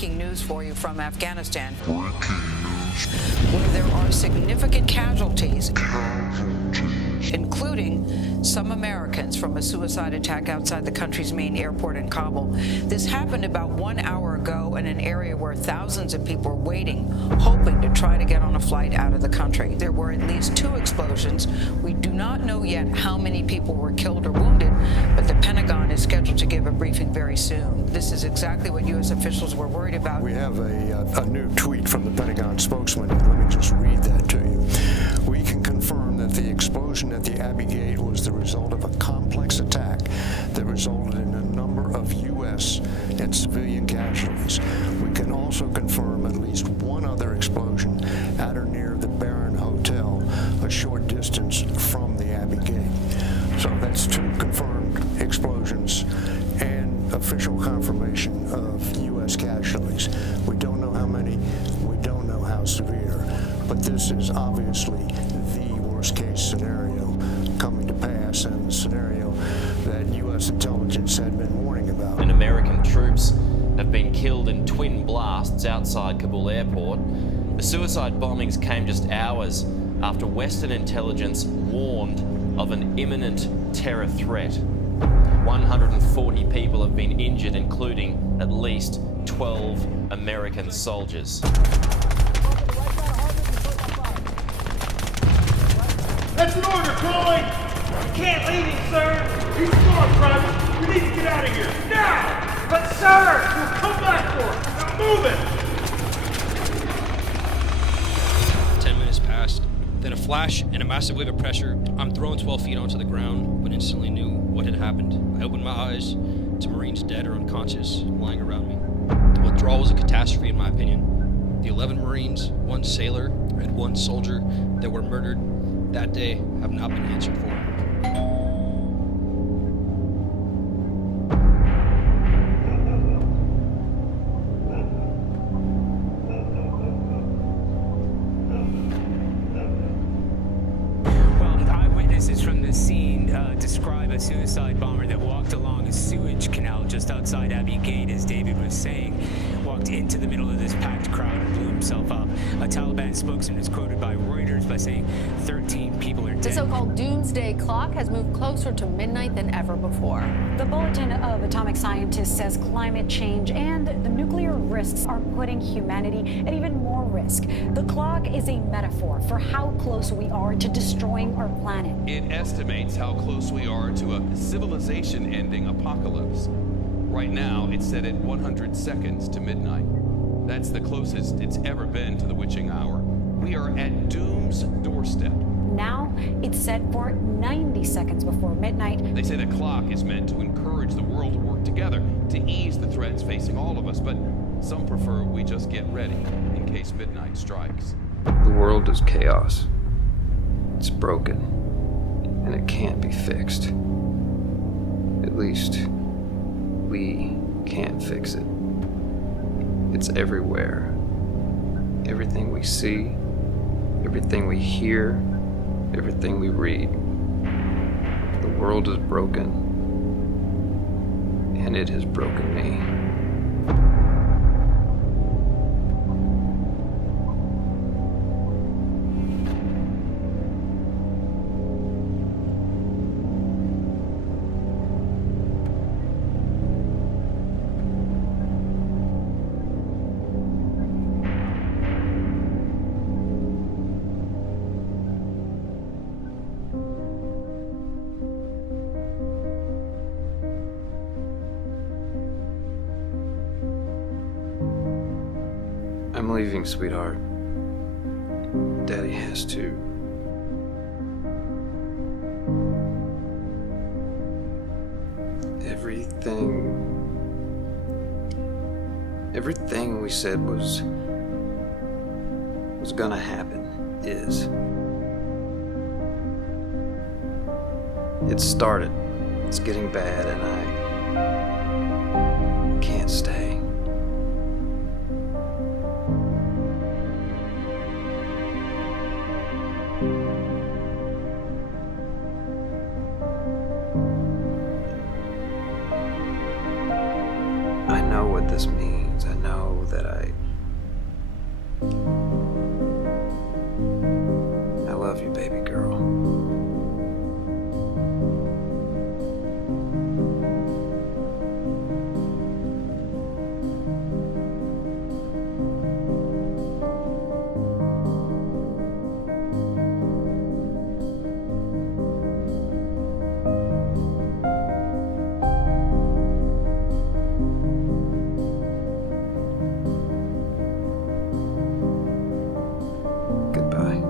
breaking news for you from Afghanistan, where there are significant casualties, including some Americans from a suicide attack outside the country's main airport in Kabul. This happened about 1 hour ago in an area where thousands of people were waiting, hoping to try to get on a flight out of the country. There were at least 2 explosions. We do not know yet how many people were killed or wounded, but the Pentagon is scheduled to give a briefing very soon. This is exactly what U.S. officials were worried about. We have a new tweet from the Pentagon spokesman, and let me just read that to you. We can confirm that the explosion at the Abbey Gate was the result of a complex attack that resulted in a number of U.S. and civilian casualties. We can also confirm at least one other explosion at or near the Barron Hotel, a short distance from the Abbey Gate. So that's 2 confirmed explosions and official confirmation of U.S. casualties. We don't know how many, we don't know how severe, but this is obviously the worst case scenario coming to pass, and the scenario that U.S. intelligence had been warning about. And American troops have been killed in twin blasts outside Kabul airport. The suicide bombings came just hours after Western intelligence warned of an imminent terror threat. 140 people have been injured, including at least 12 American soldiers. That's an order, Culling! You can't leave him, sir! He's gone, Private! You need to get out of here, now! But, sir! We'll come back for him! Now move it! 10 minutes passed. Then a flash and a massive wave of pressure. I'm thrown 12 feet onto the ground, but instantly knew what had happened. I opened my eyes to Marines dead or unconscious lying around me. The withdrawal was a catastrophe in my opinion. The 11 Marines, 1 sailor, and 1 soldier that were murdered that day have not been answered for. From the scene describe a suicide bomber that walked along a sewage canal just outside Abbey Gate, as David was saying, walked into the middle of this packed crowd and blew himself up. A Taliban spokesman is quoted by Reuters by saying 13 people are dead. The so-called doomsday clock has moved closer to midnight than ever before. The Bulletin of Atomic Scientists says climate change and the nuclear risks are putting humanity at even more risk. The clock is a metaphor for how close we are to destroying our planet. It estimates how close we are to a civilization-ending apocalypse. Right now, it's set at 100 seconds to midnight. That's the closest it's ever been to the witching hour. We are at doom's doorstep. Now, it's set for 90 seconds before midnight. They say the clock is meant to encourage the world to work together to ease the threats facing all of us, but some prefer we just get ready in case midnight strikes. The world is chaos. It's broken, and it can't be fixed. At least, we can't fix it. It's everywhere. Everything we see, everything we hear, everything we read. The world is broken, and it has broken me. I'm leaving, sweetheart. Daddy has to. Everything we said was gonna happen is. It started. It's getting bad, and I can't stay. I know what this means. 'cause I know that I love you, baby girl. Goodbye.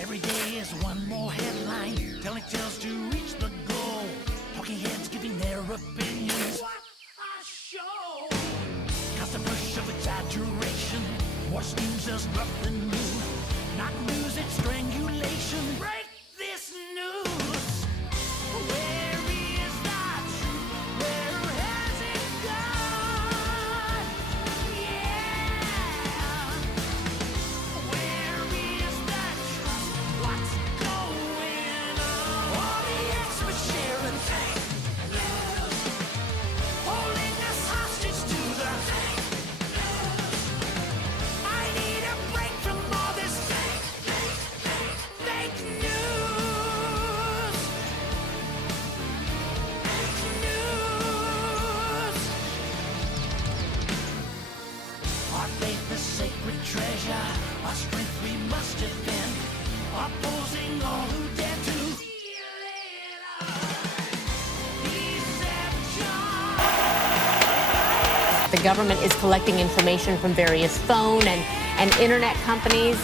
Every day is one more headline, telling tales to reach the goal. Talking heads giving their opinions. What a show! Constant push of exaggeration. More news is nothing new. Not news, it's strangulation. Break this news. Where is that truth? Where has it gone? Yeah. Where is that trust? What's going on? All the experts sharing fake news, holding us hostage to the fake news. I need a break from all this fake news. Fake news. Our faith is sacred treasure, our strength we must defend, opposing all who dare to steal it all. Deception. The government is collecting information from various phone and internet companies.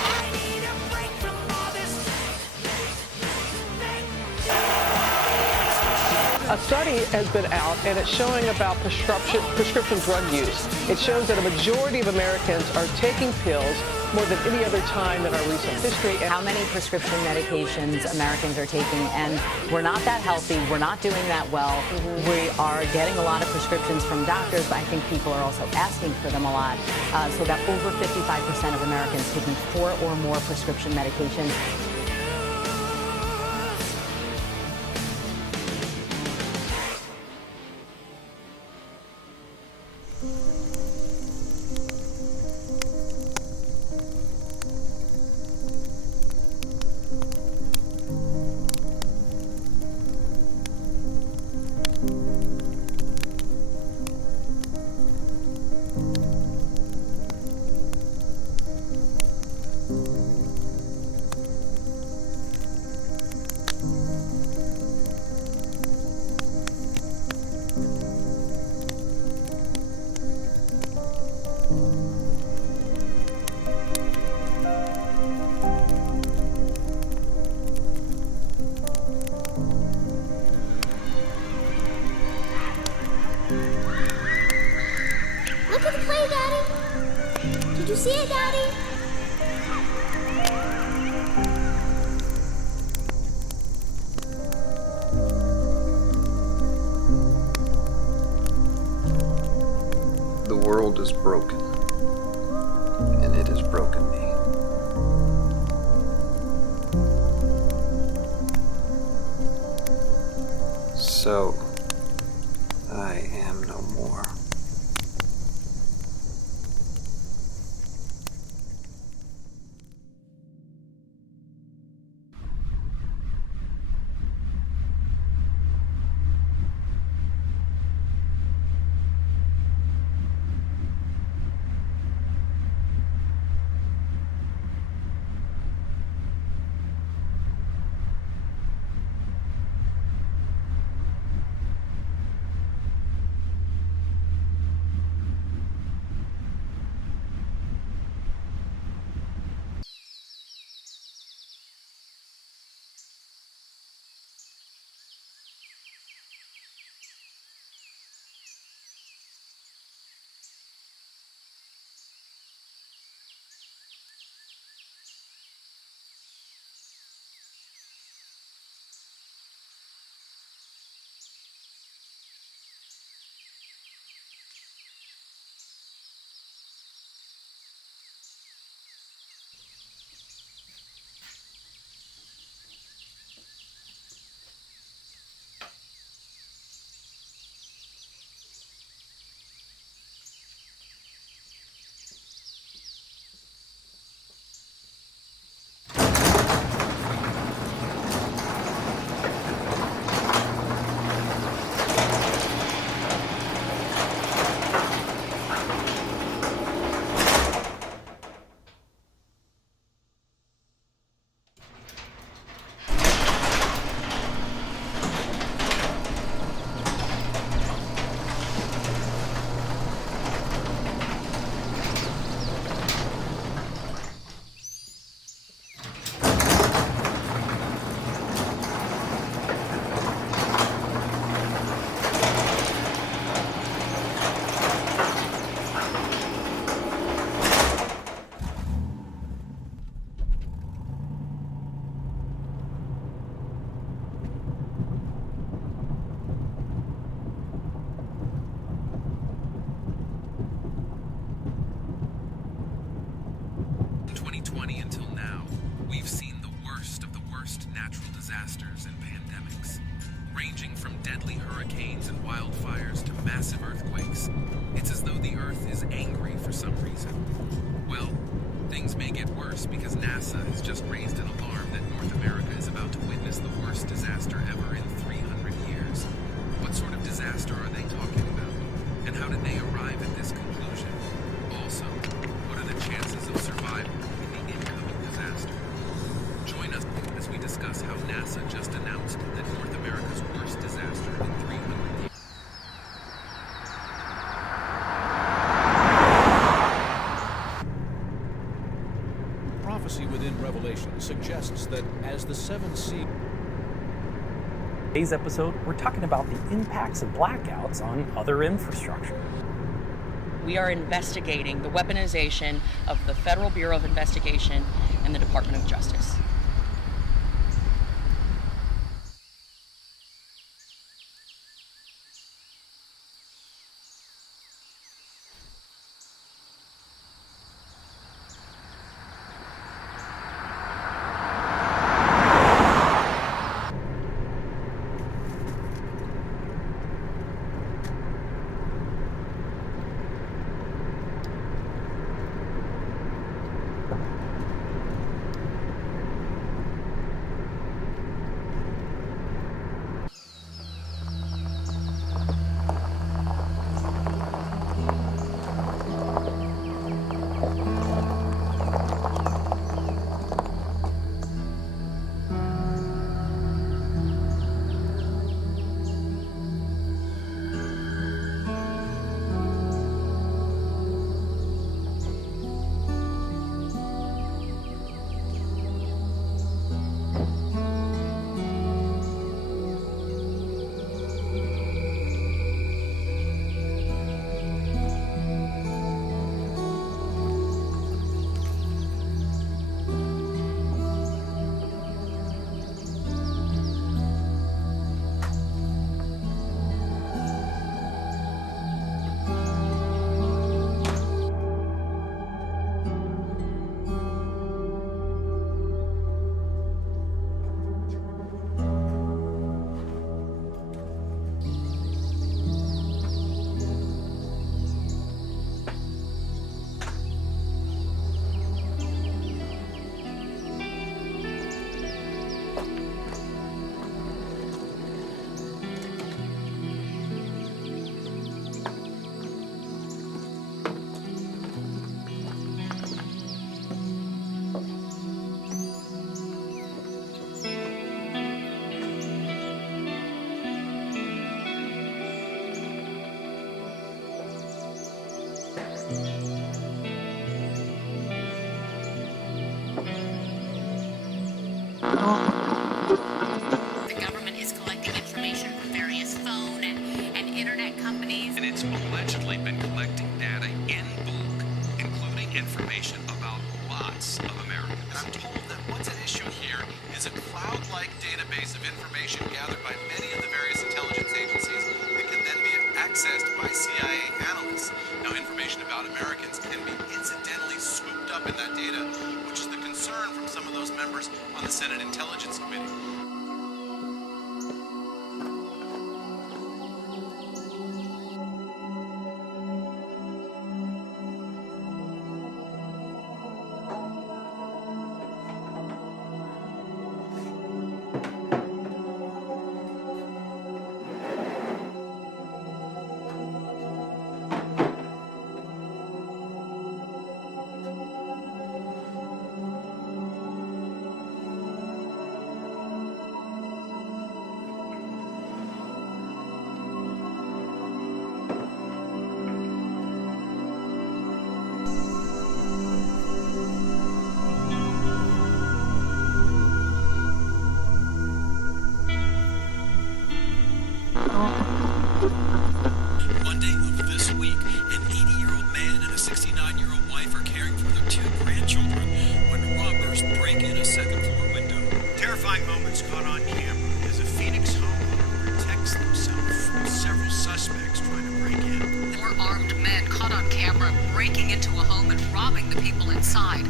I need a break from all this A study has been out, and it's showing about prescription drug use. It shows that a majority of Americans are taking pills more than any other time in our recent history. How many prescription medications Americans are taking, and we're not that healthy, we're not doing that well. We are getting a lot of prescriptions from doctors, but I think people are also asking for them a lot. So that over 55% of Americans taking 4 or more prescription medications. See you, Daddy. The world is broken, and it has broken me. So, I am no more. Until now, we've seen the worst of the worst natural disasters and pandemics, ranging from deadly hurricanes and wildfires to massive earthquakes. It's as though the Earth is angry for some reason. Well, things may get worse because NASA has just raised an alarm that North America is about to witness the worst disaster ever in 300 years. What sort of disaster are they talking about? And how did they arrive at this conclusion? Also, what are the chances of survival in the incoming disaster? Join us as we discuss how NASA just announced that North America's worst disaster in 300 years. Prophecy within Revelation suggests that as the seven seas... Today's episode, we're talking about the impacts of blackouts on other infrastructure. We are investigating the weaponization of the Federal Bureau of Investigation and the Department of Justice. Monday of this week, an 80-year-old man and a 69-year-old wife are caring for their 2 grandchildren when robbers break in a second-floor window. Terrifying moments caught on camera as a Phoenix homeowner protects themselves from several suspects trying to break in. 4 armed men caught on camera breaking into a home and robbing the people inside.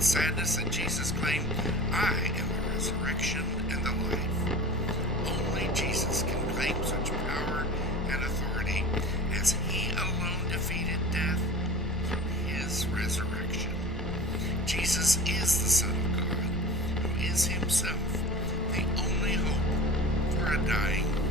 Sadness that Jesus claimed, I am the resurrection and the life. Only Jesus can claim such power and authority as he alone defeated death through his resurrection. Jesus is the Son of God, who is himself the only hope for a dying world.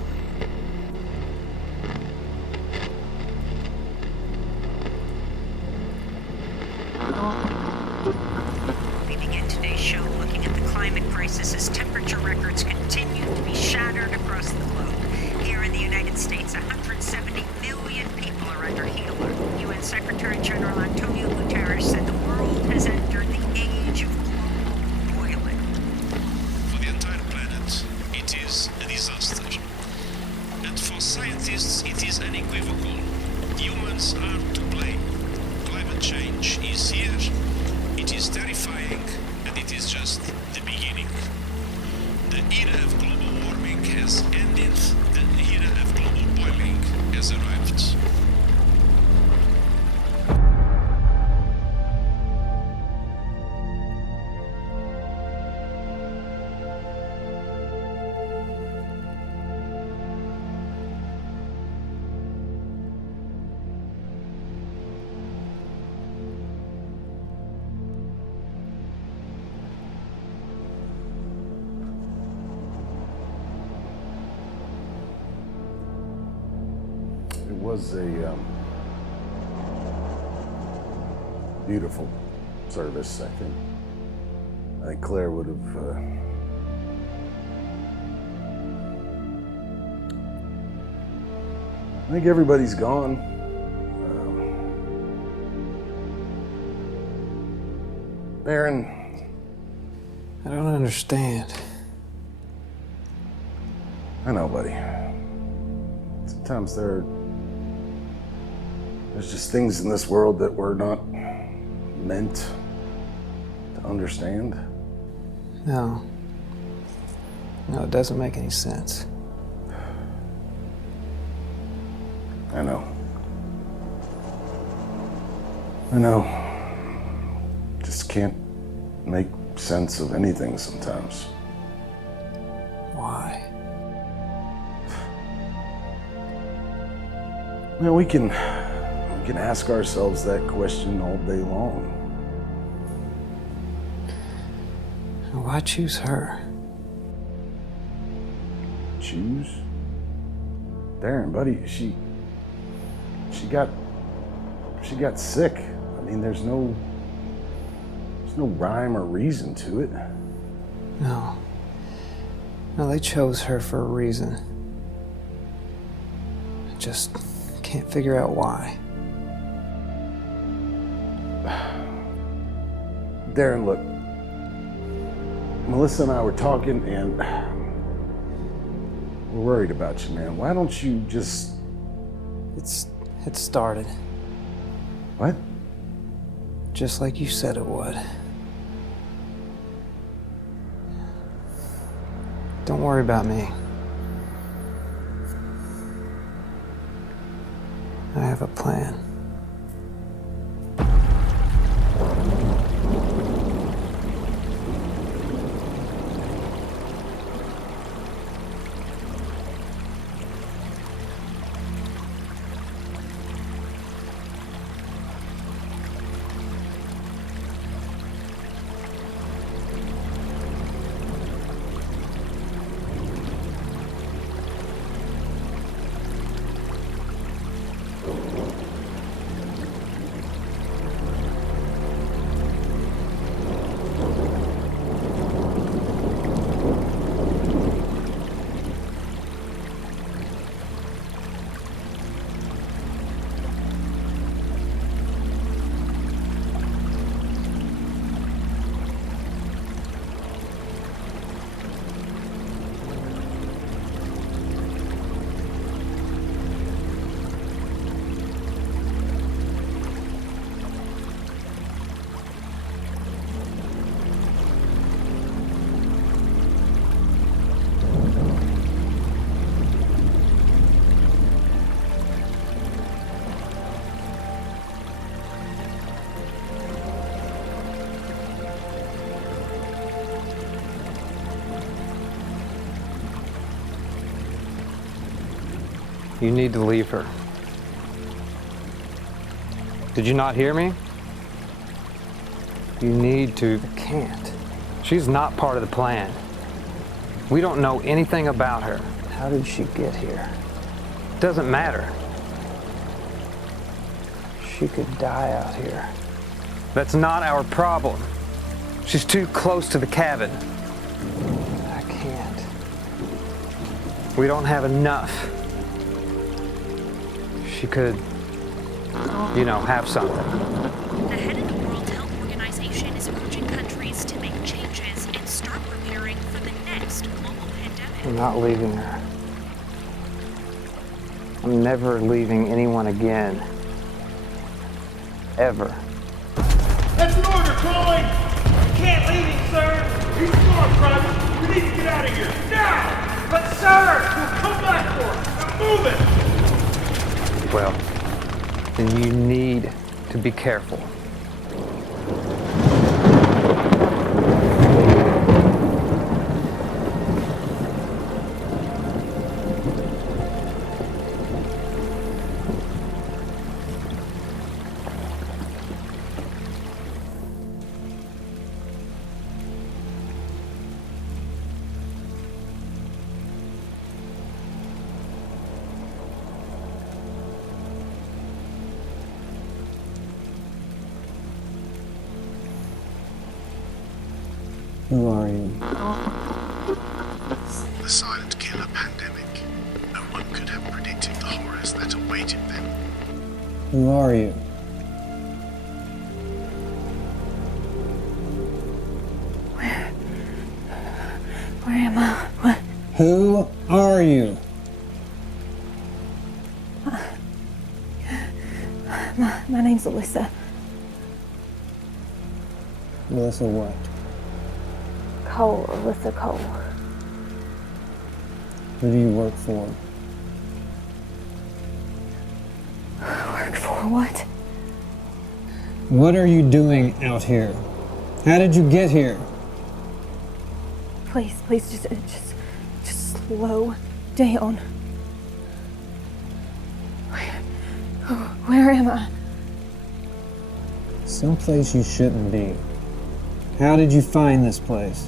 We begin today's show looking at the climate crisis as temperature records continue to be shattered across the globe. Here in the United States, 170 million people are under heat alert. UN Secretary General Antonio Guterres said the world has entered the age of global boiling. For the entire planet, it is a disaster. And for scientists, it is unequivocal. Humans are to blame. Climate change is here. It is terrifying, and it is just the beginning. The era of global warming has ended. The era of global boiling has arrived. It was a beautiful service, I think Claire would have I think everybody's gone. Darren, I don't understand. I know, buddy. Sometimes there's just things in this world that we're not meant to understand. No, it doesn't make any sense. I know. Just can't make sense of anything sometimes. Why? Well, we can ask ourselves that question all day long. Why choose her? choose. Darren, buddy, she got sick. I mean, there's no rhyme or reason to it. No, they chose her for a reason. I just can't figure out why. Darren, look, Melissa and I were talking, and we're worried about you, man. Why don't you just... It started. What? Just like you said it would. Don't worry about me. I have a plan. You need to leave her. Did you not hear me? You need to. I can't. She's not part of the plan. We don't know anything about her. How did she get here? Doesn't matter. She could die out here. That's not our problem. She's too close to the cabin. I can't. We don't have enough. She could, have something. The head of the World Health Organization is urging countries to make changes and start preparing for the next global pandemic. I'm not leaving her. I'm never leaving anyone again. Ever. That's an order, Culling! You can't leave him, sir! He's gone, Private! You need to get out of here, now! But, sir, we'll come back for him! Now move it! Well, then you need to be careful. Who are you? The silent killer pandemic. No one could have predicted the horrors that awaited them. Who are you? Where am I? What? Who are you? My name's Alyssa. Melissa what? Cole, Alyssa Cole. Who do you work for? Work for what? What are you doing out here? How did you get here? Please, just slow down. Where am I? Someplace you shouldn't be. How did you find this place?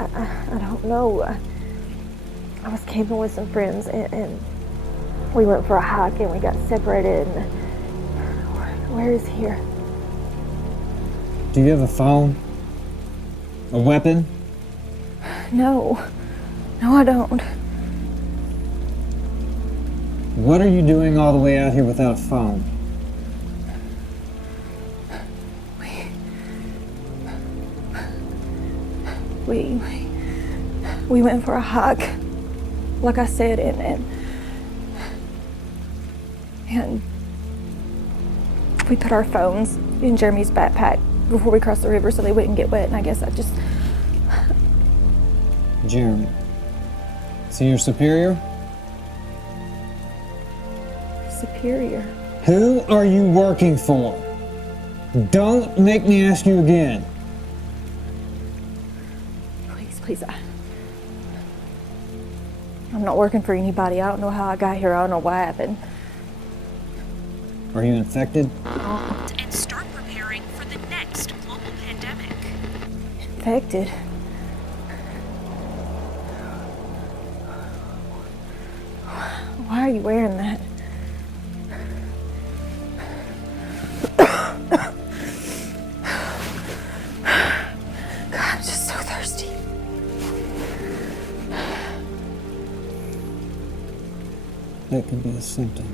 I don't know. I was camping with some friends, and we went for a hike, and we got separated. And where is here? Do you have a phone? A weapon? No, I don't. What are you doing all the way out here without a phone? We went for a hike, like I said, and we put our phones in Jeremy's backpack before we crossed the river so they wouldn't get wet, and I guess I just... Jeremy. So you're superior? Superior? Who are you working for? Don't make me ask you again. Please, I'm not working for anybody. I don't know how I got here. I don't know what happened. Are you infected? And start preparing for the next global pandemic. Infected? Why are you wearing that? God, I'm just so thirsty. That could be a symptom.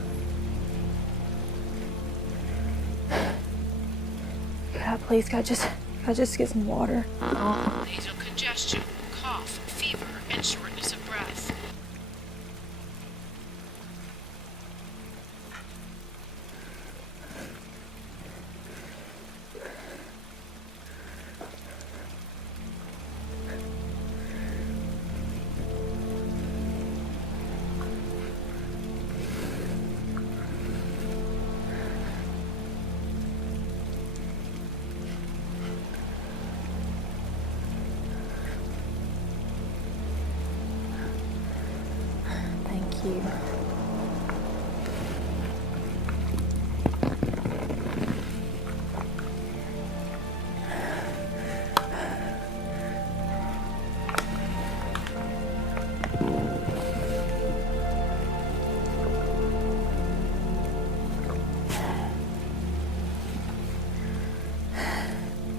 God, please, God, just get some water. Nasal congestion, cough, fever, and shortness of breath. Thank you.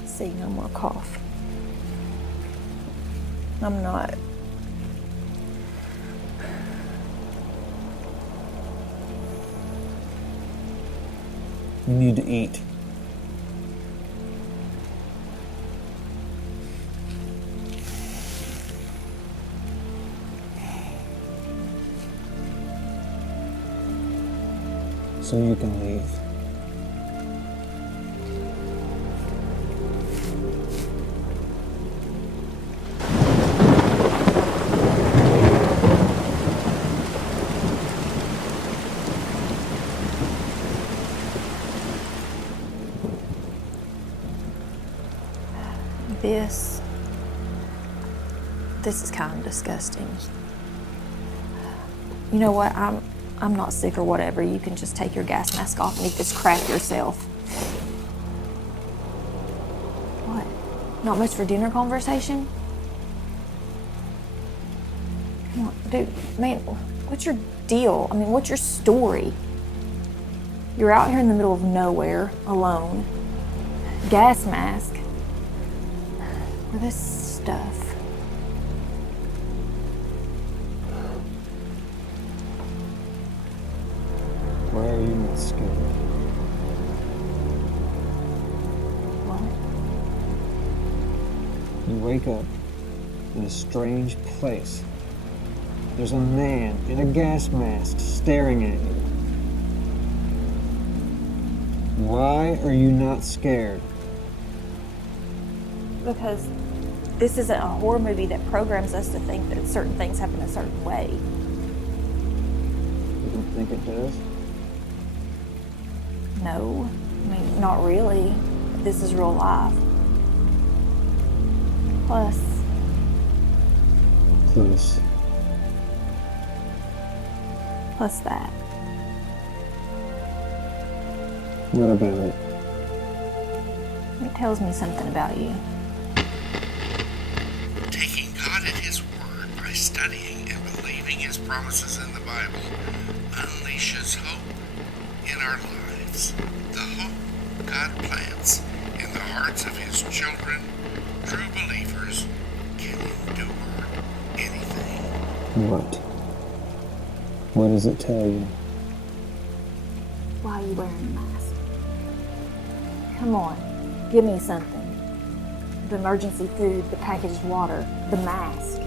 See, no more cough. I'm not. You need to eat. So you can leave. This is kind of disgusting. You know what? I'm not sick or whatever. You can just take your gas mask off and eat this crap yourself. What? Not much for dinner conversation? Come on, dude, man, what's your deal? I mean, what's your story? You're out here in the middle of nowhere, alone. Gas mask. For this stuff. Why are you not scared? What? You wake up in a strange place. There's a man in a gas mask staring at you. Why are you not scared? Because this isn't a horror movie that programs us to think that certain things happen a certain way. You don't think it does? No, I mean, not really. This is real life. Plus that. What about it? It tells me something about you. Taking God at His word by studying and believing. believing his promises in the Bible unleashes hope in our lives. The hope God plants in the hearts of his children, true believers, can endure anything. What? What does it tell you? Why are you wearing a mask? Come on, give me something. The emergency food, the packaged water, the mask.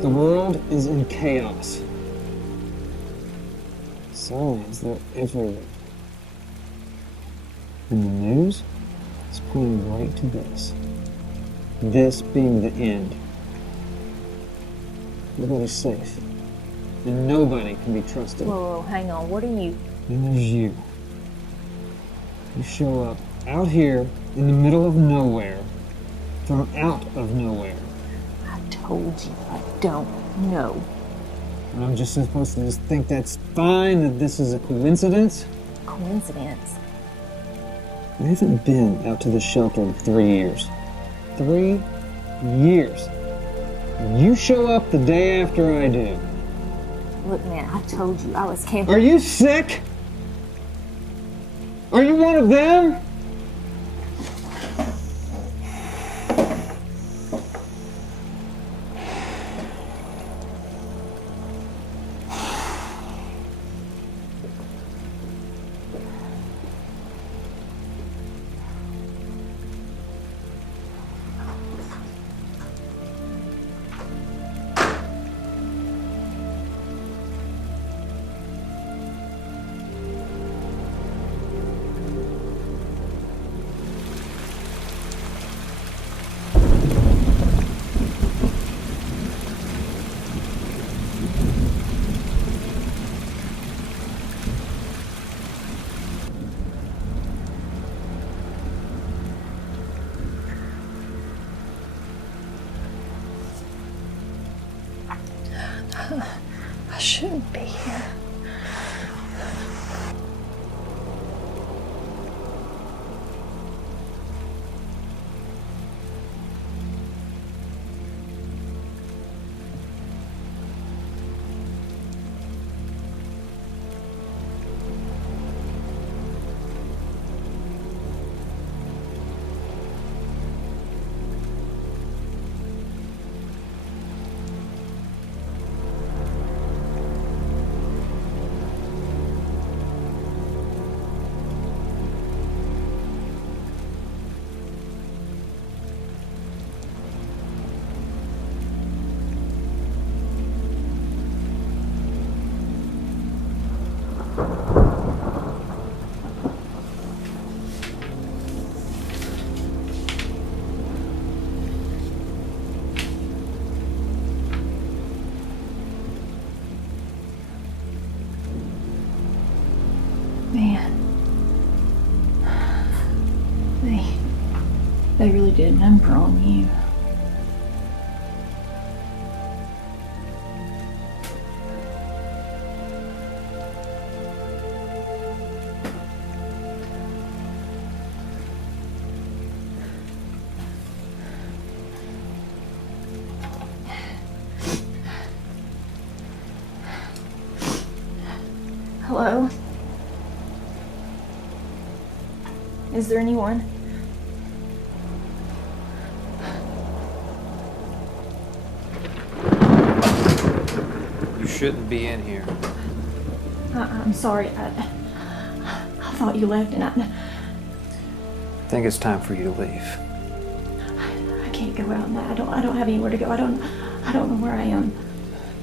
The world is in chaos. Signs, they're everywhere. And the news is pointing right to this. This being the end. Nobody's safe. And nobody can be trusted. Whoa, hang on, what are you? And there's you. You show up out here in the middle of nowhere, from out of nowhere. I told you, I don't know. And I'm just supposed to just think that's fine, that this is a coincidence? Coincidence? I haven't been out to the shelter in 3 years. 3 years. You show up the day after I do. Look, man, I told you I was camping. Are you sick? Are you one of them? I shouldn't be here. They really did a number on you. Hello? Is there anyone? You shouldn't be in here. I'm sorry. I thought you left, and I think it's time for you to leave. I can't go out. I don't have anywhere to go. I don't know where I am.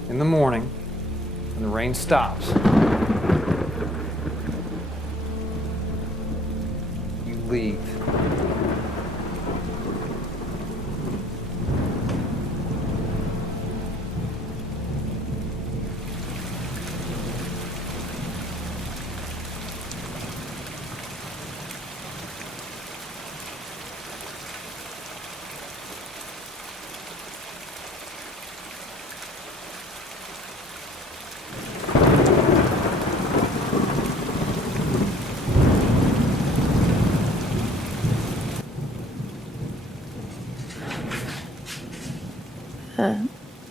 In the morning, when the rain stops, you leave.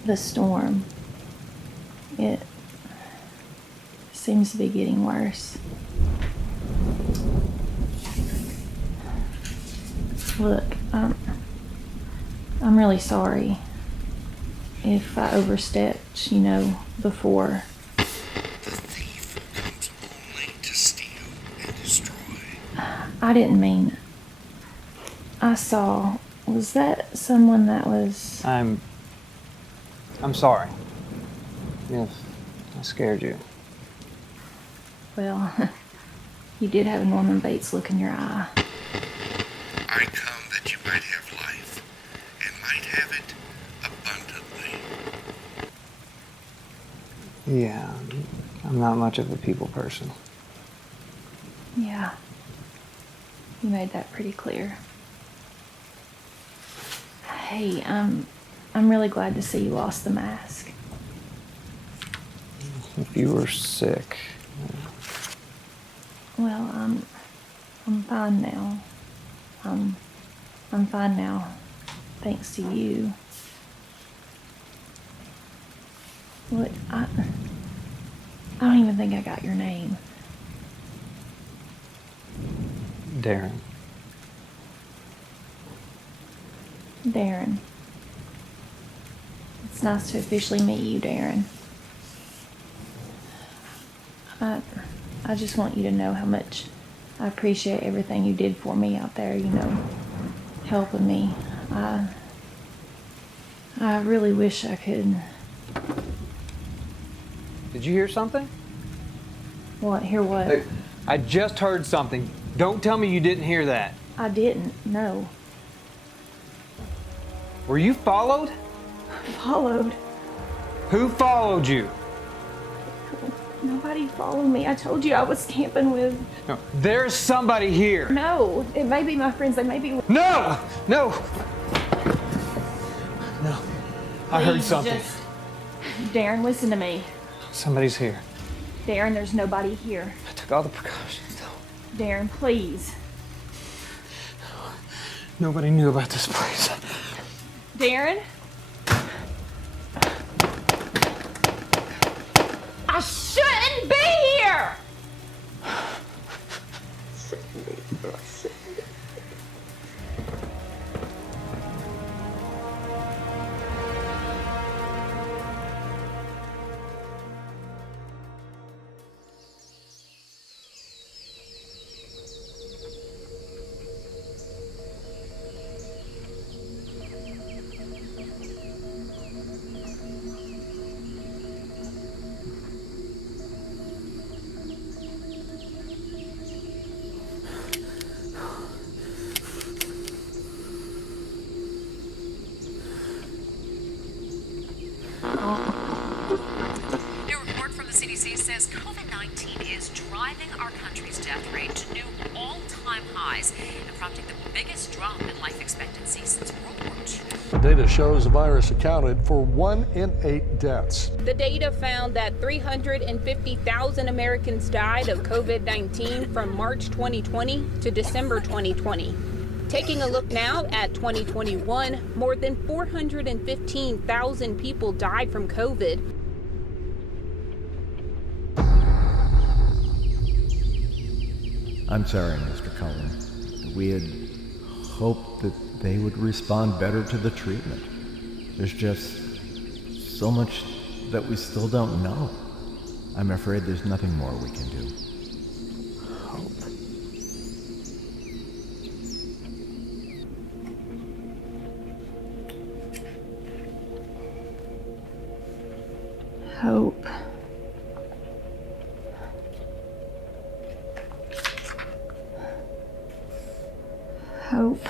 The storm. It seems to be getting worse. Look, I'm really sorry if I overstepped, before. The thief comes only to steal and destroy. I didn't mean. I saw. Was that someone that was... I'm sorry if I scared you. Well, you did have a Norman Bates look in your eye. I come that you might have life, and might have it abundantly. Yeah, I'm not much of a people person. Yeah. You made that pretty clear. Hey, I'm really glad to see you lost the mask. If you were sick. Well, I'm fine now. I'm fine now, thanks to you. Look, I don't even think I got your name. Darren. Darren. It's nice to officially meet you, Darren. I just want you to know how much I appreciate everything you did for me out there, helping me. I really wish I could. Did you hear something? What? Hear what? Hey, I just heard something. Don't tell me you didn't hear that. I didn't, no. Were you followed? Followed? Who followed you? Nobody followed me. I told you I was camping with... No, there's somebody here. No, it may be my friends. They may be... No! No! No. I heard Please, something. Darren, listen to me. Somebody's here. Darren, there's nobody here. I took all the precautions. Darren, please. Nobody knew about this place. Darren? I shouldn't be here! New report from the CDC says COVID-19 is driving our country's death rate to new all-time highs and prompting the biggest drop in life expectancy since World War II. The data shows the virus accounted for 1 in 8 deaths. The data found that 350,000 Americans died of COVID-19 from March 2020 to December 2020. Taking a look now at 2021, more than 415,000 people died from COVID. I'm sorry, Mr. Culling. We had hoped that they would respond better to the treatment. There's just so much that we still don't know. I'm afraid there's nothing more we can do. Hope. Hope. Hope.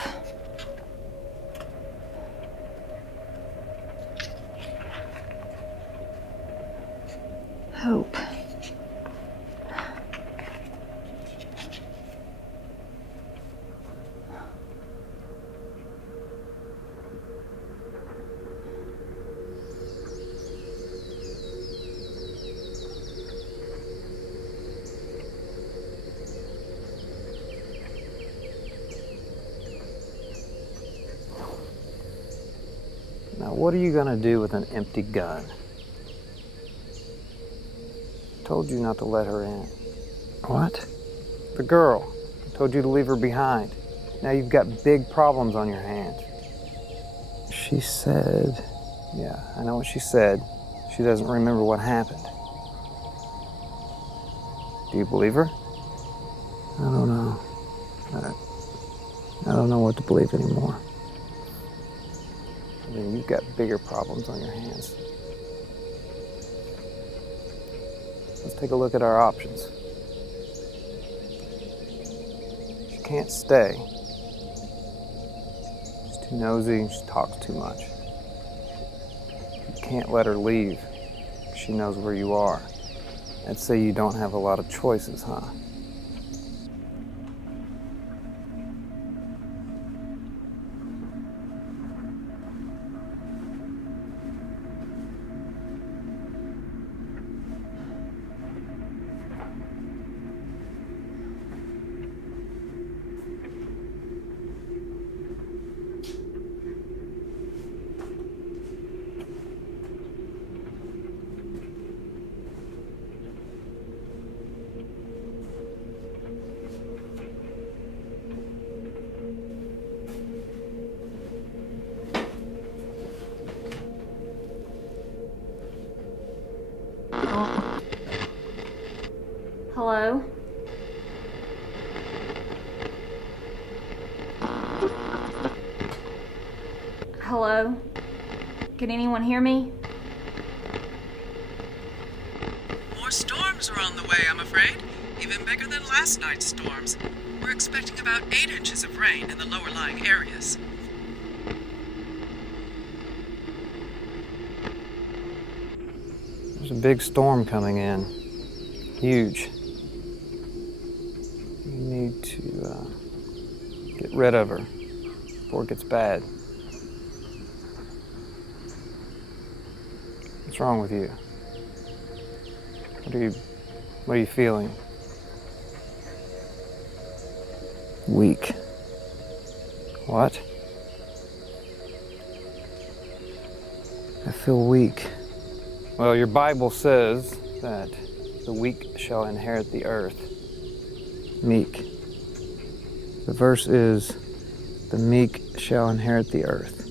Hope. Now, what are you gonna do with an empty gun? told you not to let her in. What? The girl. I told you to leave her behind. Now you've got big problems on your hands. She said... Yeah, I know what she said. She doesn't remember what happened. Do you believe her? I don't know. I don't know what to believe anymore. I mean, you've got bigger problems on your hands. Let's take a look at our options. She can't stay. She's too nosy and she talks too much. You can't let her leave. She knows where you are. I'd say you don't have a lot of choices, huh? Hello? Hello? Can anyone hear me? More storms are on the way, I'm afraid. Even bigger than last night's storms. We're expecting about 8 inches of rain in the lower-lying areas. There's a big storm coming in. Huge. You need to get rid of her before it gets bad. What's wrong with you? What are you feeling? Weak. What? I feel weak. Well, your Bible says that the weak shall inherit the earth. Meek. The verse is, the meek shall inherit the earth.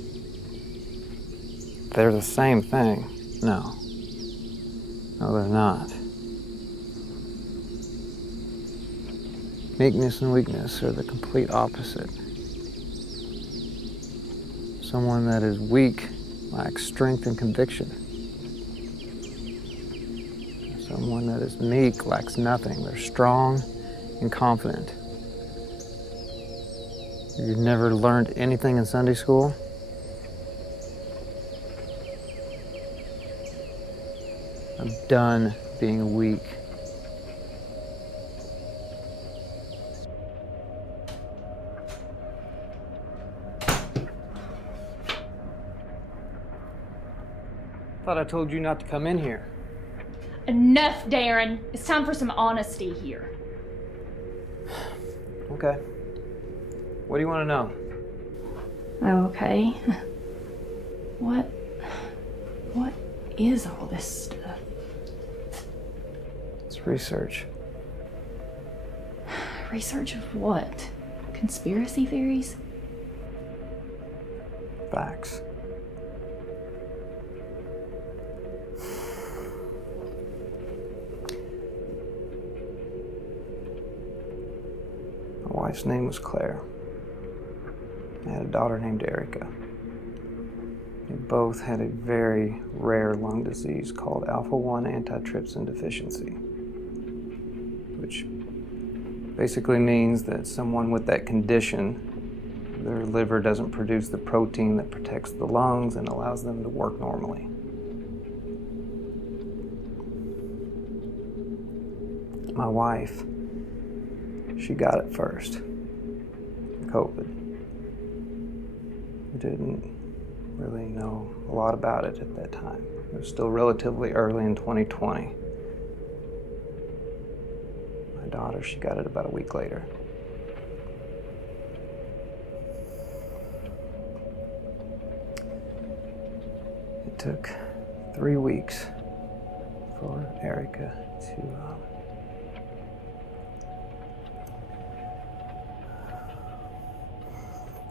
They're the same thing. No. No, they're not. Meekness and weakness are the complete opposite. Someone that is weak lacks strength and conviction. Someone that is meek lacks nothing. They're strong and confident. You've never learned anything in Sunday school? I'm done being weak. Thought I told you not to come in here. Enough, Darren. It's time for some honesty here. Okay. What do you want to know? Okay. What is all this stuff? It's research. Research of what? Conspiracy theories? Facts. My wife's name was Claire. I had a daughter named Erica. They both had a very rare lung disease called alpha-1 antitrypsin deficiency, which basically means that someone with that condition, their liver doesn't produce the protein that protects the lungs and allows them to work normally. My wife, she got it first, COVID. We didn't really know a lot about it at that time. It was still relatively early in 2020. My daughter, she got it about a week later. It took 3 weeks for Erica to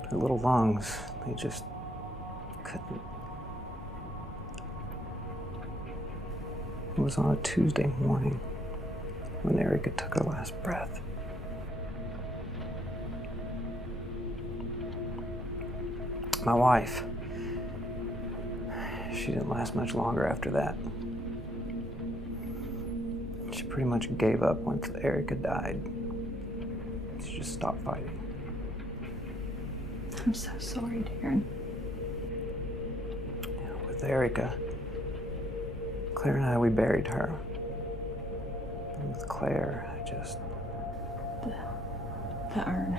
her little lungs, they just couldn't. It was on a Tuesday morning when Erica took her last breath. My wife, she didn't last much longer after that. She pretty much gave up once Erica died. She just stopped fighting. I'm so sorry, Darren. With Erica, Claire and I, we buried her. And with Claire, I just... The urn.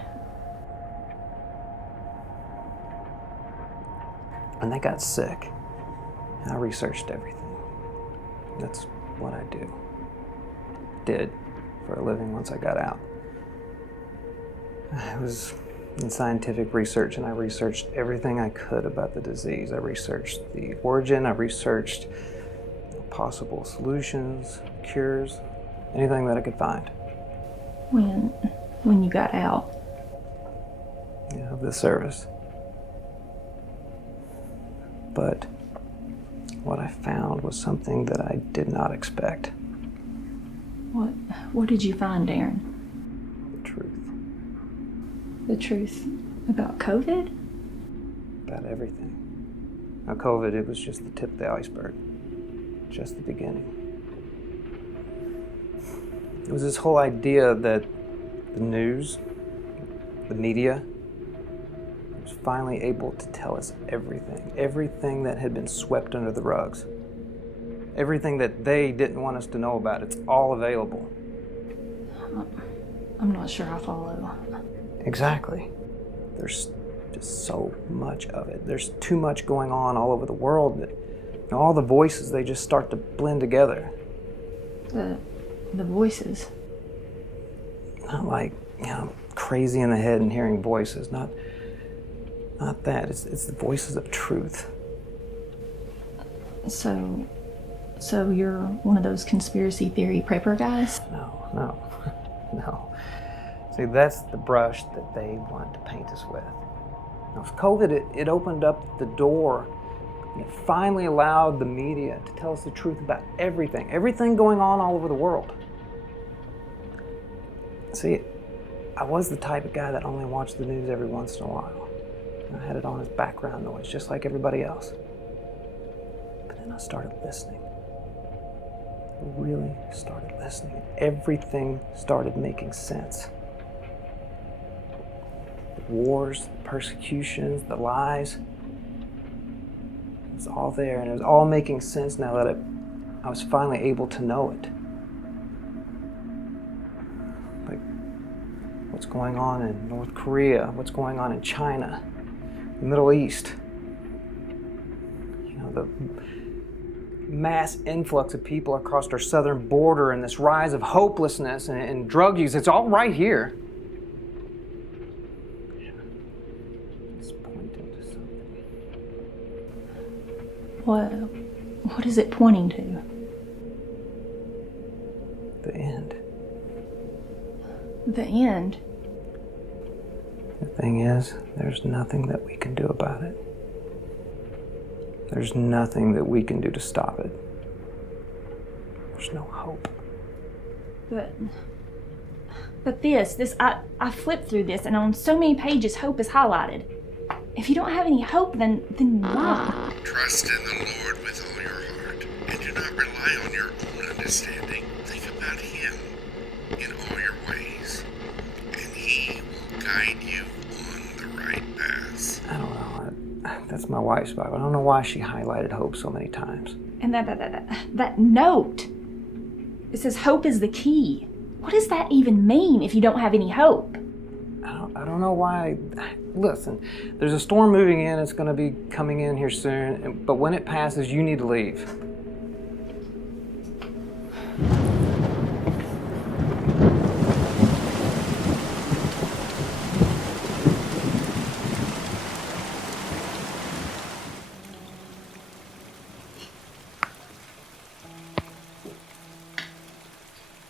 When they got sick, I researched everything. That's what I did for a living once I got out. I was in scientific research, and I researched everything I could about the disease. I researched the origin, I researched possible solutions, cures, anything that I could find. When you got out? Yeah, of the service. But what I found was something that I did not expect. What did you find, Darren? The truth. The truth about COVID? About everything. Now, COVID, it was just the tip of the iceberg. Just the beginning. It was this whole idea that the news, the media, was finally able to tell us everything that had been swept under the rugs. Everything that they didn't want us to know about, it's all available. I'm not sure I follow. Exactly. There's just so much of it. There's too much going on all over the world that all the voices, they just start to blend together. The voices? Not like, crazy in the head and hearing voices. Not that. It's the voices of truth. So you're one of those conspiracy theory prepper guys? No. See, that's the brush that they want to paint us with. Now, with COVID, it opened up the door, and it finally allowed the media to tell us the truth about everything going on all over the world. See, I was the type of guy that only watched the news every once in a while. I had it on as background noise, just like everybody else. But then I started listening. I really started listening. Everything started making sense. The wars, the persecutions, the lies. It was all there, and it was all making sense now that I was finally able to know it. Like what's going on in North Korea, what's going on in China, the Middle East. The mass influx of people across our southern border and this rise of hopelessness and drug use, it's all right here. It's pointing to something. What is it pointing to? The end. The end? The thing is, there's nothing that we can do about it. There's nothing that we can do to stop it. There's no hope. But this, I flipped through this, and on so many pages, hope is highlighted. If you don't have any hope, then why? Trust in the Lord with all your heart, and do not rely on your own understanding. Think about Him in all your ways, and He will guide you on the right path. I don't know. That's my wife's Bible. I don't know why she highlighted hope so many times. And that note, it says hope is the key. What does that even mean if you don't have any hope? I don't know why. Listen, there's a storm moving in. It's going to be coming in here soon. But when it passes, you need to leave.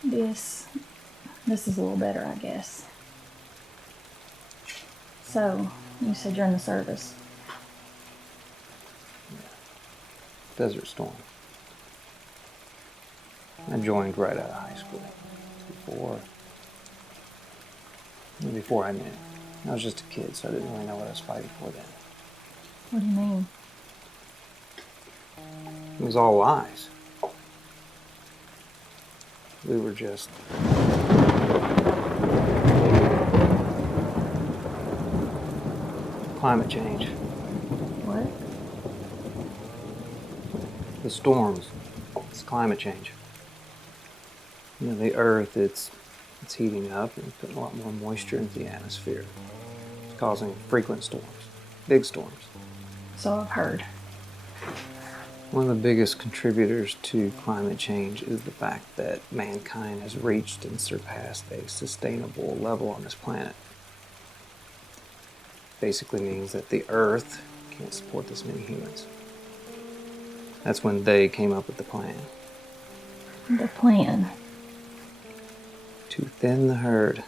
This is a little better, I guess. So, you said you're in the service. Desert Storm. I joined right out of high school. Before I knew. I was just a kid, so I didn't really know what I was fighting for then. What do you mean? It was all lies. We were just climate change. What? The storms. It's climate change. You know, the earth, it's heating up and putting a lot more moisture into the atmosphere. It's causing frequent storms, big storms. So I've heard. One of the biggest contributors to climate change is the fact that mankind has reached and surpassed a sustainable level on this planet. Basically means that the earth can't support this many humans. That's when they came up with the plan. The plan? To thin the herd.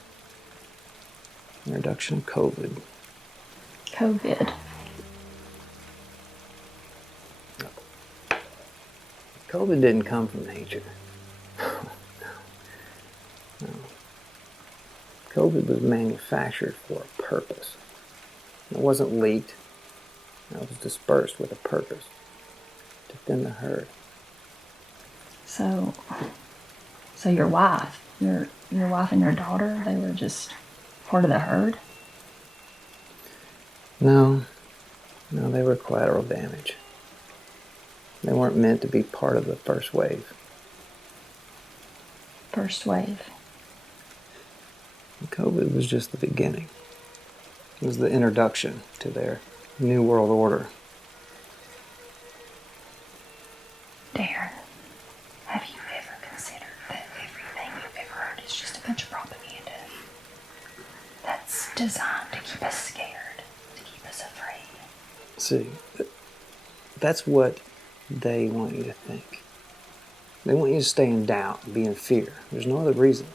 Introduction of COVID. COVID. COVID didn't come from nature. No. COVID was manufactured for a purpose. It wasn't leaked. It was dispersed with a purpose. To thin the herd. So your wife, your wife and your daughter, they were just part of the herd? No, they were collateral damage. They weren't meant to be part of the first wave. First wave? And COVID was just the beginning. It was the introduction to their new world order. Darren, have you ever considered that everything you've ever heard is just a bunch of propaganda? That's designed to keep us scared, to keep us afraid. See, that's what they want you to think. They want you to stay in doubt and be in fear. There's no other reason.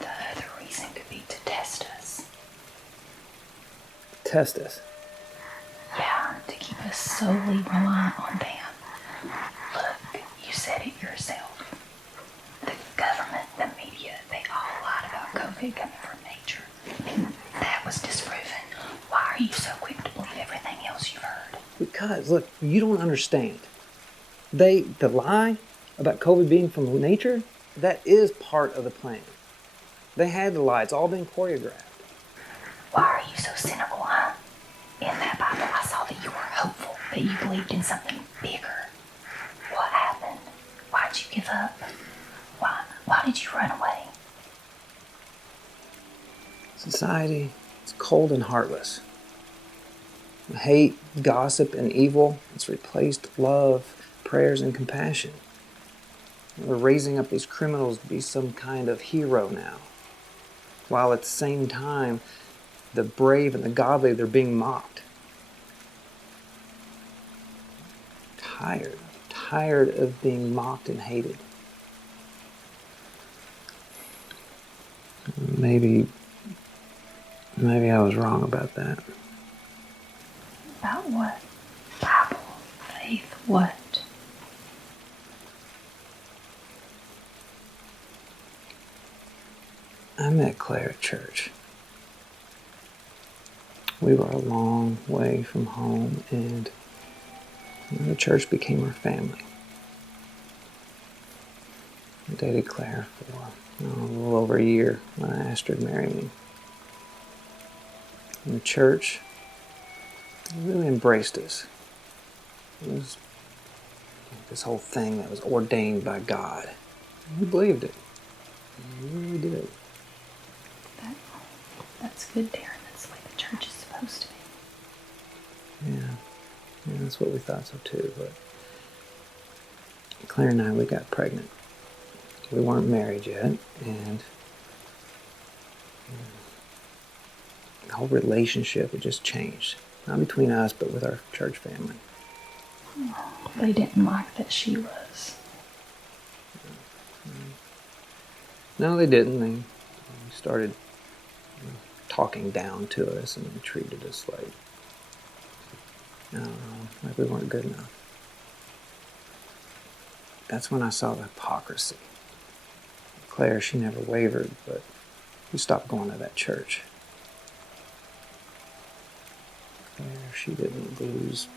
The other reason could be to test us. Test us. Yeah, to keep us solely reliant on them. Look, you said it yourself. The government, the media, they all lied about COVID coming from nature. And that was disproven. Why are you so quick to believe everything else you've heard? Because, look, you don't understand. The lie about COVID being from nature, that is part of the plan. They had to lie. It's all been choreographed. Why are you so cynical, huh? In that Bible, I saw that you were hopeful, that you believed in something bigger. What happened? Why'd you give up? Why did you run away? Society is cold and heartless. Hate, gossip, and evil, it's replaced love, prayers, and compassion. We're raising up these criminals to be some kind of hero now. While at the same time, the brave and the godly, they're being mocked. Tired of being mocked and hated. Maybe I was wrong about that. About what? Bible, faith, what? I met Claire at church. We were a long way from home, and the church became our family. I dated Claire for a little over a year when I asked her to marry me. And the church really embraced us. It was this whole thing that was ordained by God. We believed it. We really did. That's good, Darren. That's the way the church is supposed to be. Yeah, that's what we thought so too. But Claire and I, we got pregnant. We weren't married yet, and the whole relationship had just changed. Not between us, but with our church family. They didn't like that she was No, they didn't. They started talking down to us and treated us like, I don't know, like we weren't good enough. That's when I saw the hypocrisy. Claire, she never wavered, but we stopped going to that church. Claire, she didn't lose.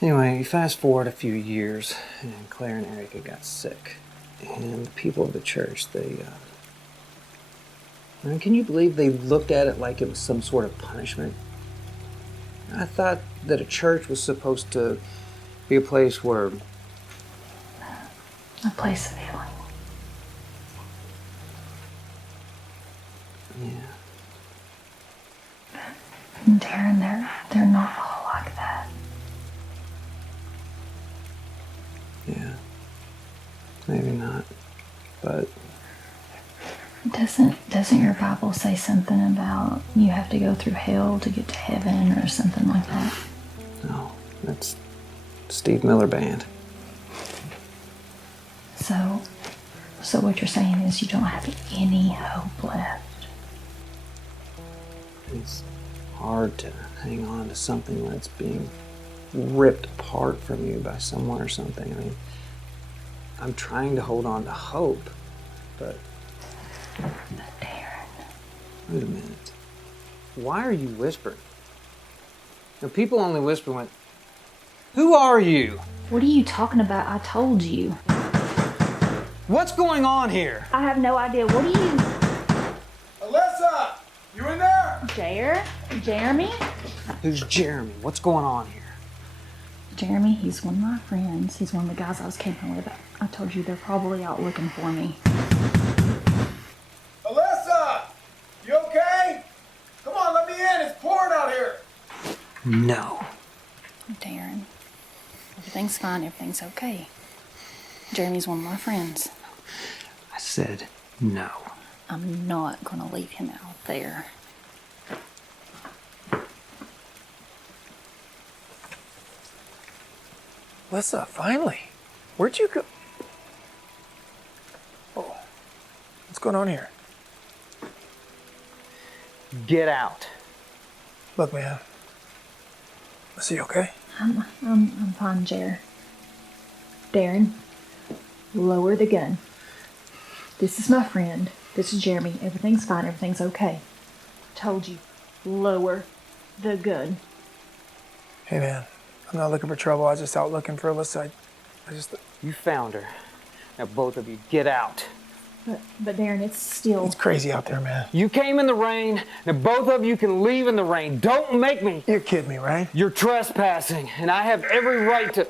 Anyway, fast forward a few years, and Claire and Erica got sick. And the people of the church, I mean, can you believe they looked at it like it was some sort of punishment? I thought that a church was supposed to be a place where... A place of healing. Yeah. Darren, they're not all like that. Yeah. Maybe not. But... Doesn't your Bible say something about you have to go through hell to get to heaven or something like that? No, that's Steve Miller Band. So what you're saying is you don't have any hope left. It's hard to hang on to something that's being ripped apart from you by someone or something. I mean, I'm trying to hold on to hope, but... Darren. Wait a minute. Why are you whispering? Now, people only whisper when... Who are you? What are you talking about? I told you. What's going on here? I have no idea. What are you... Alyssa! You in there? Jeremy? Who's Jeremy? What's going on here? Jeremy, he's one of my friends. He's one of the guys I was camping with. I told you they're probably out looking for me. Alyssa! You okay? Come on, let me in. It's pouring out here. No. Darren, everything's fine. Everything's okay. Jeremy's one of my friends. I said no. I'm not going to leave him out there. Alyssa, finally. Where'd you go? Oh, what's going on here? Get out. Look, man. Is he okay? I'm fine, Jer. Darren, lower the gun. This is my friend. This is Jeremy. Everything's fine. Everything's okay. Told you. Lower the gun. Hey, man. I'm not looking for trouble. I was just out looking for Alyssa. I just... You found her. Now both of you, get out. But Darren, it's still... It's crazy out there, man. You came in the rain. Now both of you can leave in the rain. Don't make me. You're kidding me, right? You're trespassing, and I have every right to...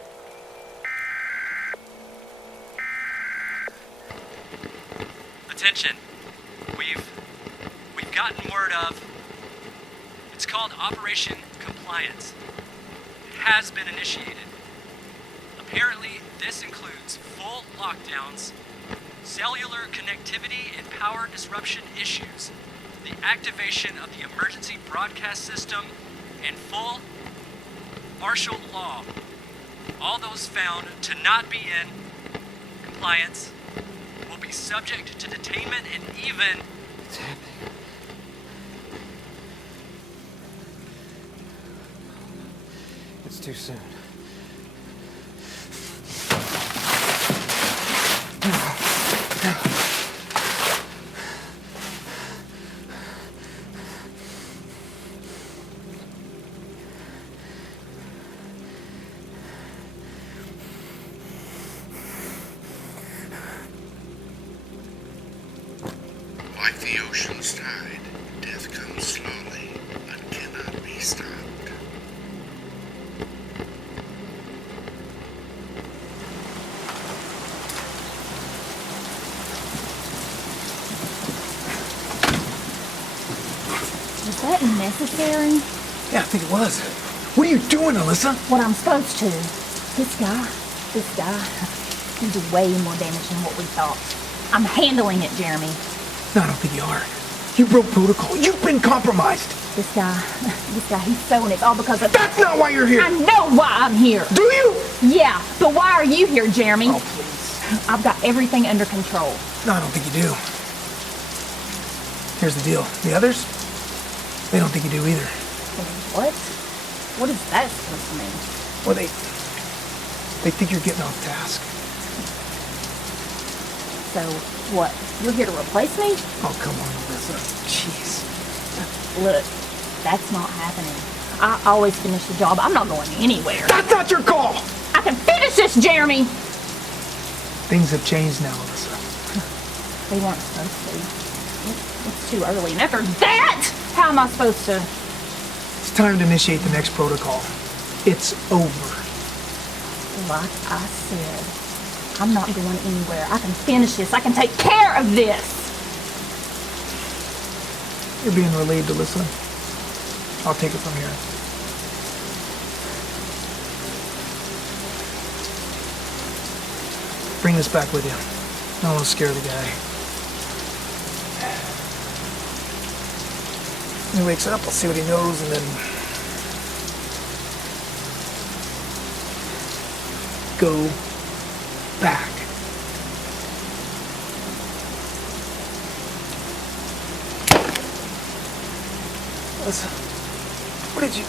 Attention. We've gotten word of... It's called Operation Compliance. It has been initiated. Apparently, this includes full lockdowns, cellular connectivity and power disruption issues, the activation of the emergency broadcast system, and full martial law. All those found to not be in compliance will be subject to detainment and even... What's happening? It's too soon. Like the ocean's tide, death comes slowly, but cannot be stopped. Was that necessary? Yeah, I think it was. What are you doing, Alyssa? What I'm supposed to. This guy, he's way more damage than what we thought. I'm handling it, Jeremy. No, I don't think you are. You broke protocol. You've been compromised. This guy, he's sewing. It's all because of... That's not why you're here. I know why I'm here. Do you? Yeah, but why are you here, Jeremy? Oh, please. I've got everything under control. No, I don't think you do. Here's the deal. The others, they don't think you do either. What? What is that supposed to mean? Well, they think you're getting off task. So, what? You're here to replace me? Oh, come on, Alyssa. Jeez. Look, that's not happening. I always finish the job. I'm not going anywhere. That's not your call! I can finish this, Jeremy! Things have changed now, Alyssa. They weren't supposed to. It's too early. And after that, how am I supposed to? It's time to initiate the next protocol. It's over. Like I said, I'm not going anywhere. I can finish this. I can take care of this. You're being relieved, Alyssa. I'll take it from here. Bring this back with you. I don't want to scare the guy. When he wakes up, I'll see what he knows, and then go back. Listen, what did you...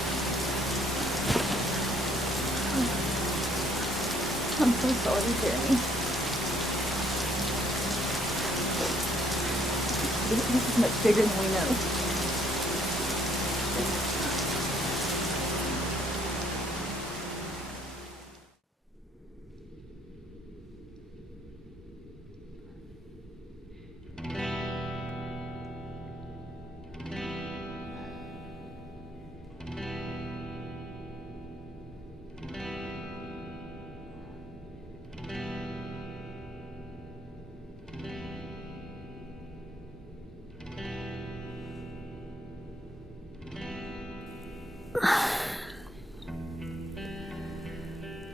I'm so sorry, Jeremy. This is much bigger than we know.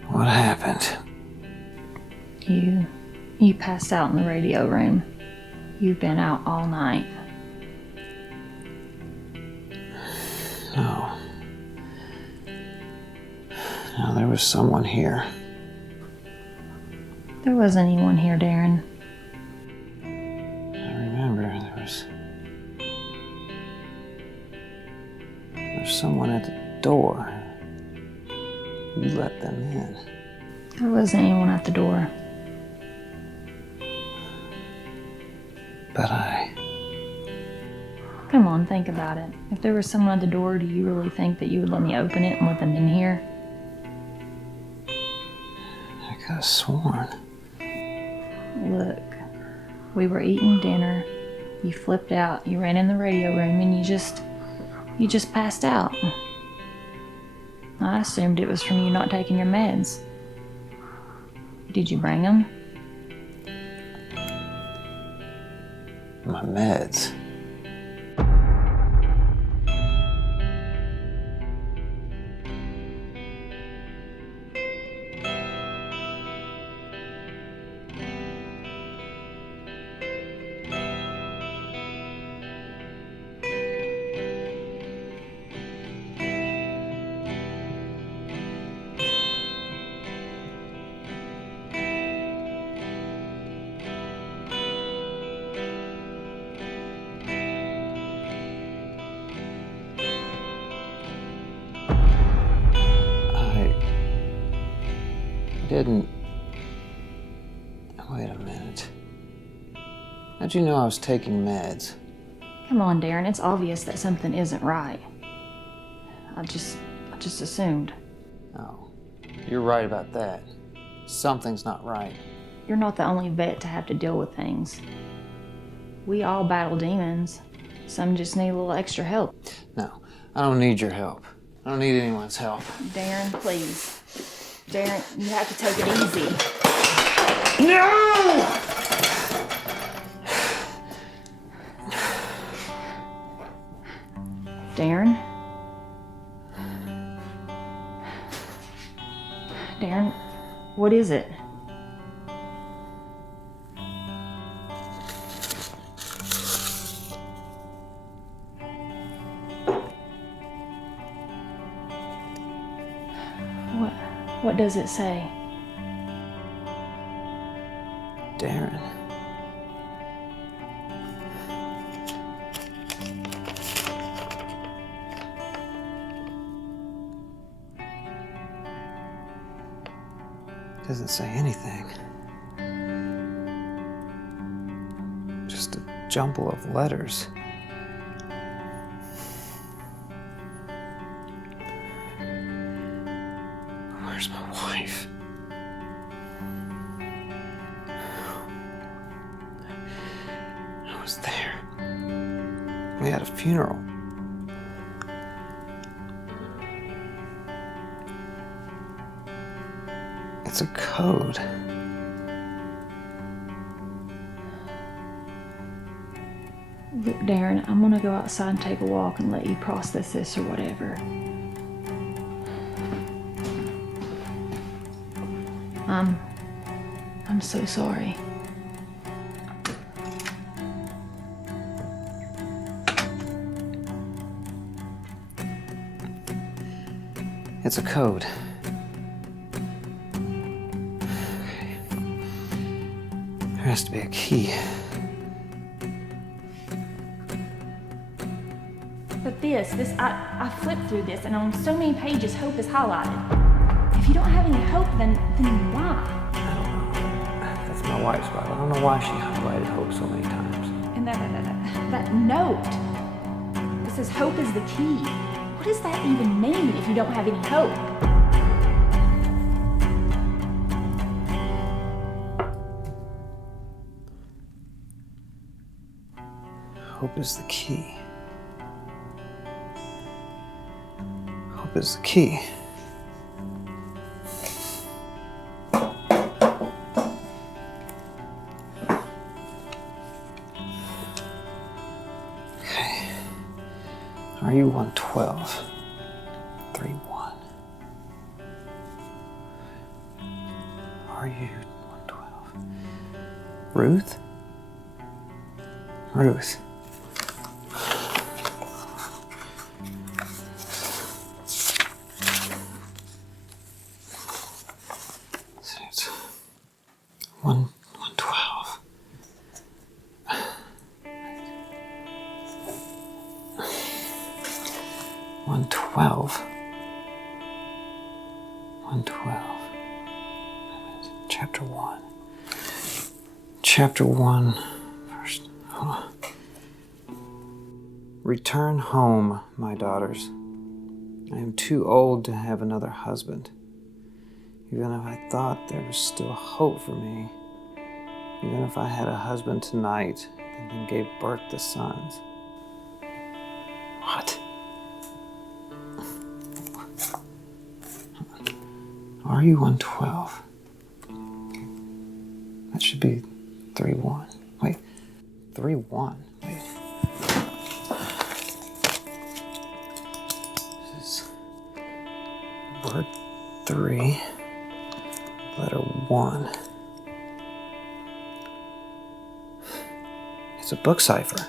What happened? You passed out in the radio room. You've been out all night. No. No, there was someone here. There wasn't anyone here, Darren. I remember there was someone at the door. You let them in. There wasn't anyone at the door. But I... Come on, think about it. If there was someone at the door, do you really think that you would let me open it and let them in here? I could have sworn. Look, we were eating dinner. You flipped out. You ran in the radio room and you just passed out. I assumed it was from you not taking your meds. Did you bring them? My meds. Didn't... Wait a minute. How'd you know I was taking meds? Come on, Darren. It's obvious that something isn't right. I just assumed. Oh, you're right about that. Something's not right. You're not the only vet to have to deal with things. We all battle demons. Some just need a little extra help. No, I don't need your help. I don't need anyone's help. Darren, please. Darren, you have to take it easy. No! Darren? Darren, what is it? What does it say? It doesn't say anything. Just a jumble of letters. Where's my wife? I was there. We had a funeral. It's a code. Look, Darren, I'm gonna go outside and take a walk and let you process this or whatever. I'm so sorry. It's a code. There has to be a key. But I flipped through this, and on so many pages, hope is highlighted. If you don't have any hope, then why? That's my wife's Bible. I don't know why she highlighted hope so many times. And that note, it says hope is the key. What does that even mean if you don't have any hope? Hope is the key. Hope is the key. Okay. Are you 112? 3-1. Are you 112? Ruth? Ruth. It's 112. 112. 112. Chapter 1. Chapter 1. First. Hold on. Return home, my daughters. I am too old to have another husband. Even if I thought there was still hope for me, even if I had a husband tonight and then gave birth to sons. What? Are you 112? That should be 3-1. Wait, 3-1. Wait. This is word 3, letter 1. It's a book cipher.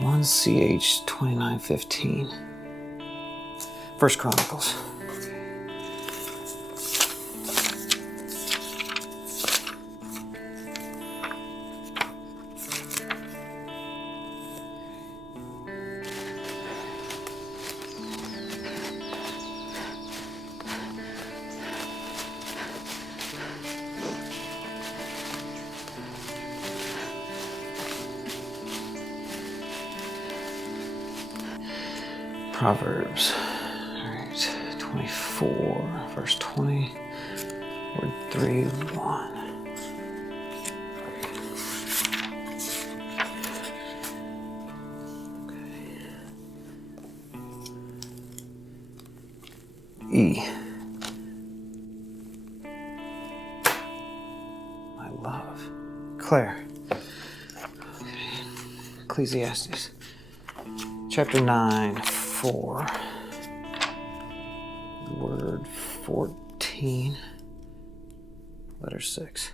1CH 2915. First Chronicles. Proverbs. Alright, 24, verse 20, word 3-1. E. My love. Claire. Okay. Ecclesiastes. Chapter 9, 4. Word 14. Letter 6.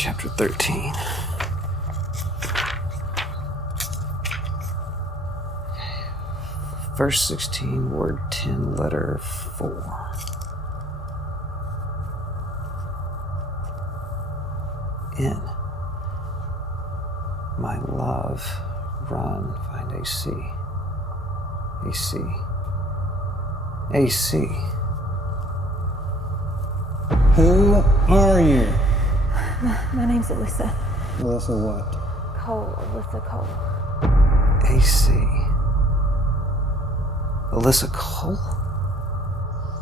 chapter 13. Verse 16, word 10, letter 4. In. My love, run, find AC. AC. AC. Who are you? My name's Alyssa. Alyssa what? Cole. Alyssa Cole. AC. Alyssa Cole?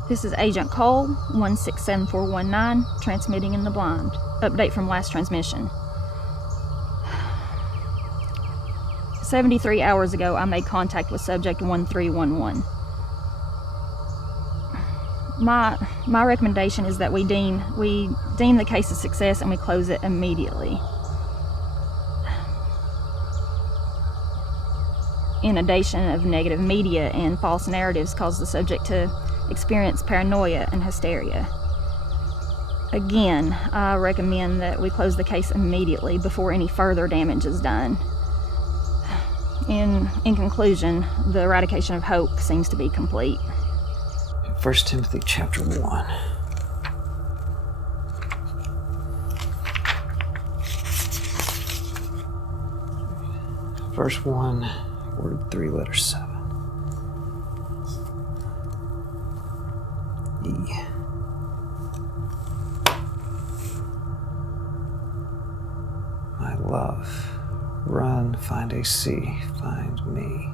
This is Agent Cole, 167419, transmitting in the blind. Update from last transmission. 73 hours ago, I made contact with subject 1311. My recommendation is that we deem the case a success and we close it immediately. Inundation of negative media and false narratives caused the subject to experience paranoia and hysteria. Again, I recommend that we close the case immediately before any further damage is done. In conclusion, the eradication of hope seems to be complete. 1 Timothy chapter 1. Verse 1, word 3, letter 7. E. My love, run, find AC, find me.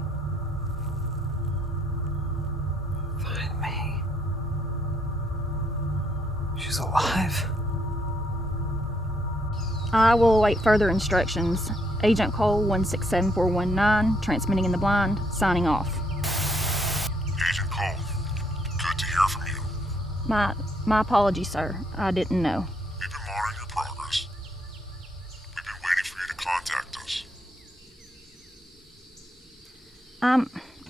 Find me. She's alive. I will await further instructions. Agent Cole, 167419, transmitting in the blind, signing off. Agent Cole, good to hear from you. My apologies, sir. I didn't know. We've been monitoring your progress. We've been waiting for you to contact us.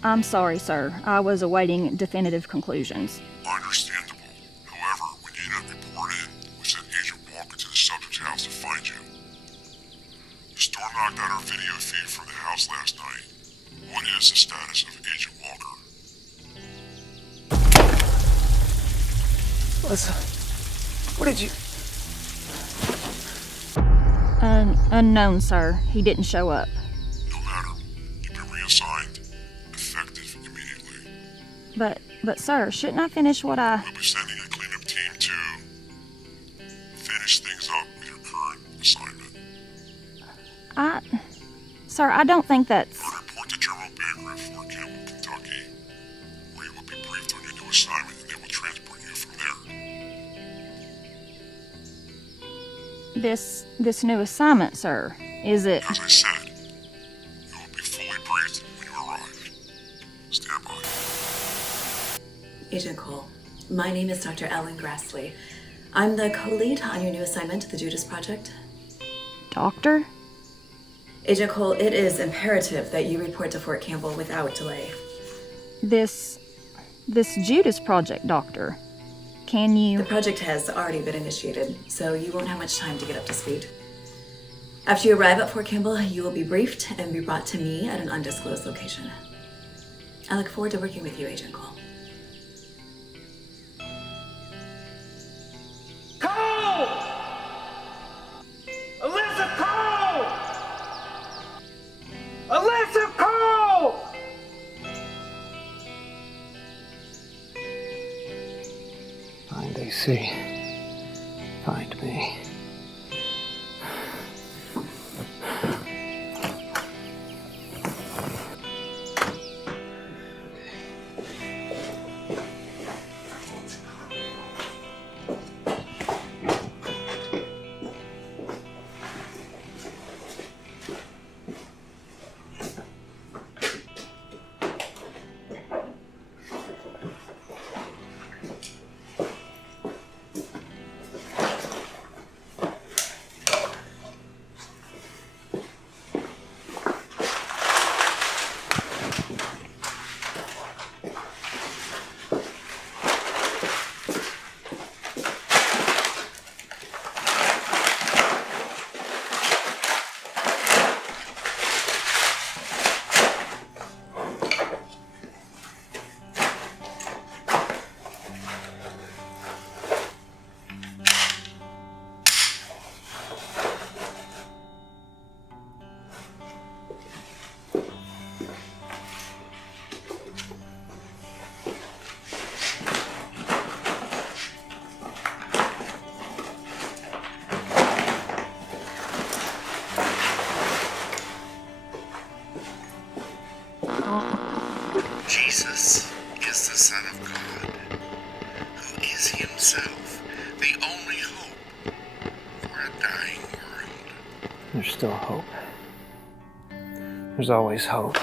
I'm sorry, sir. I was awaiting definitive conclusions. Understandable. However, when you didn't report in, we sent Agent Walker to the subject's house to find you. The store knocked out our video feed from the house last night. What is the status of Agent Walker? Alyssa, what did you... Unknown, sir. He didn't show up. No matter. You've been reassigned. Effective immediately. But sir, shouldn't I finish what I... We'll be sending a cleanup team to finish things up with your current assignment. Sir, I don't think that's... Report to General Baker at Fort Campbell, Kentucky, where you will be briefed on your new assignment and they will transport you from there. This new assignment, sir, is it... As I said, you will be fully briefed when you arrive. Stand by. Agent Cole, my name is Dr. Ellen Grassley. I'm the co-lead on your new assignment, the Judas Project. Doctor? Agent Cole, it is imperative that you report to Fort Campbell without delay. This Judas Project, Doctor. Can you... The project has already been initiated, so you won't have much time to get up to speed. After you arrive at Fort Campbell, you will be briefed and be brought to me at an undisclosed location. I look forward to working with you, Agent Cole. Cole! Alyssa Cole! Alyssa Cole! Find AC. Find me. Jesus is the Son of God, who is himself the only hope for a dying world. There's still hope. There's always hope.